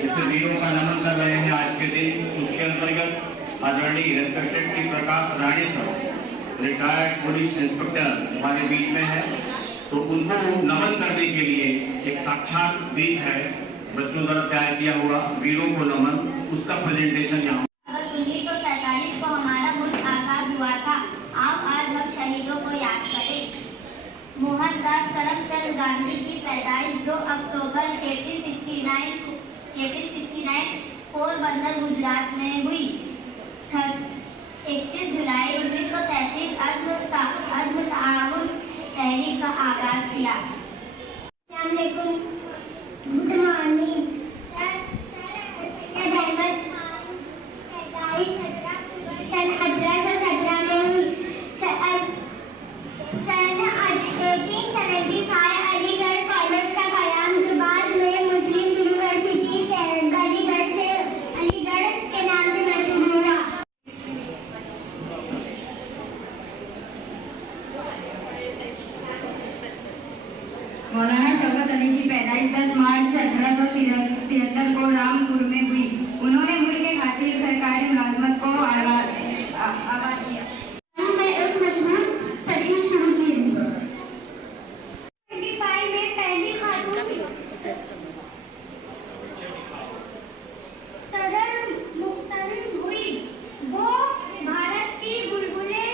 जैसे वीरों का नमन कर रहे हैं आज के दिन, उसके अंतर्गत आदरणीय respected Shri Prakash Rane sir retired police inspector हमारे बीच में है, तो उनको नमन करने के लिए एक साक्षात गीत है बच्चों द्वारा तैयार किया हुआ वीरों को नमन, उसका प्रेजेंटेशन यहाँ। 1947 को हमारा मुल्क आजाद हुआ था। आप आज हम शहीदों को याद करें। मोहनदास करमचंद गांधी की पैदाइश 2 अक्टूबर 1869 पोरबंदर गुजरात में हुई। 31 जुलाई 1933 अज़्म तआवुन तहरीक का आगाज किया। Good morning sir. Syed Ahmad Khan पैदाइश 1817 में हुई। सन 1875 अलीगढ़ कॉलेज का कयाम, जो बाद में मुस्लिम यूनिवर्सिटी अलीगढ़ के नाम से मशहूर हुआ। मौलाना शौकत अली की पैदाइश 10 मार्च 1873 को रामपुर में हुई। उन्होंने मुल्क के खातिर सरकारी मुलाजमत को आबाद किया। मैं एक मशहूर तकनीक शुरू की। 25 में पहली खातून सदर मुख्तरम हुई। वो भारत की बुलबुले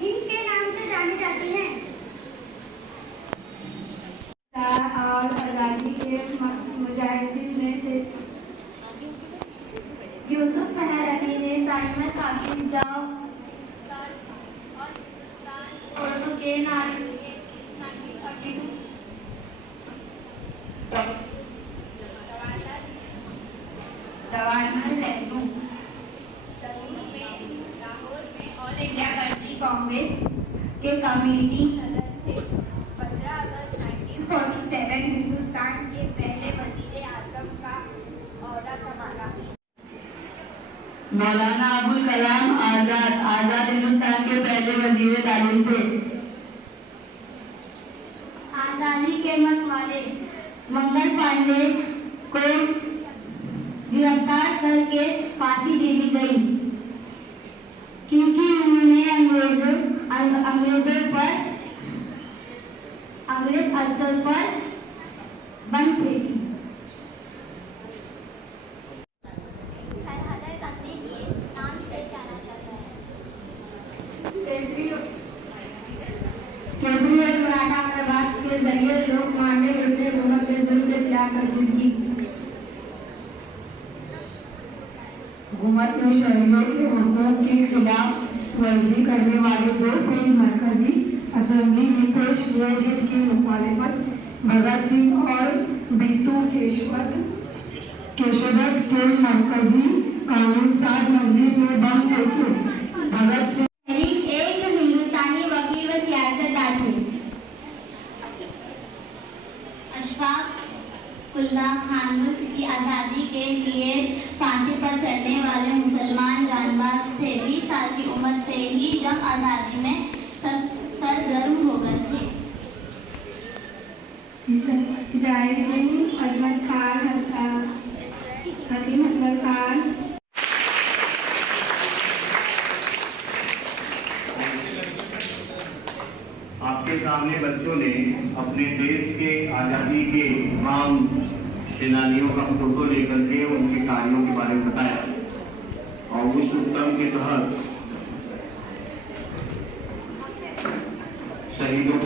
हिंद के नाम से जानी जाती हैं। और आज़ादी के मुजाहिदीन में से यूसुफ मेहर अली ने साइमन कासिम जाओ उर्दू के Jawaharlal Nehru all India country Congress के कमेटी सदस्य थे। 15 अगस्त 1947 हिंदुस्तान के पहले वजीर आजम का ओहदा संभाला। मौलाना अबुल कलाम आजाद हिंदुस्तान के पहले वजीर तालीम थे। आजादी के मत वाले मंगल पांडे को गिरफ्तार करके फांसी दे दी गई, क्योंकि उन्होंने अंग्रेज अस्तर पर बम फेंकी। केंद्रीय मराठा प्रभाव के जरिए लोग मारने लुटने दोनों के जुल्म के खिलाफ मजबूती। हुकूमत ने शहीदों के हुकूक के खिलाफ वर्जी करने वाले 2 बिल मरकजी असेंबली में पेश किए, जिसकी मुखालिफत भगत सिंह और बिट्टू केशवदत्त के मरकजी कानून साज मजलिस में बम फेंके। भगत सिंह एक हिंदुस्तानी वकील व सियासतदान थे। अशफाक उल्लाह खान मुल्क की आज़ादी के लिए फांसी पर चढ़ने वाले मुसलमान जानबाज थे। 20 साल की उम्र से ही जंग आज़ादी में सरगर्म हो गए थे। अहमद खान, हकीम अहमद खान, आपके सामने बच्चों ने अपने देश के आज़ादी के तमाम सेनानियों का फोटो लेकर के उनके कार्यों के बारे में बताया, और उस उपक्रम के तहत शहीदों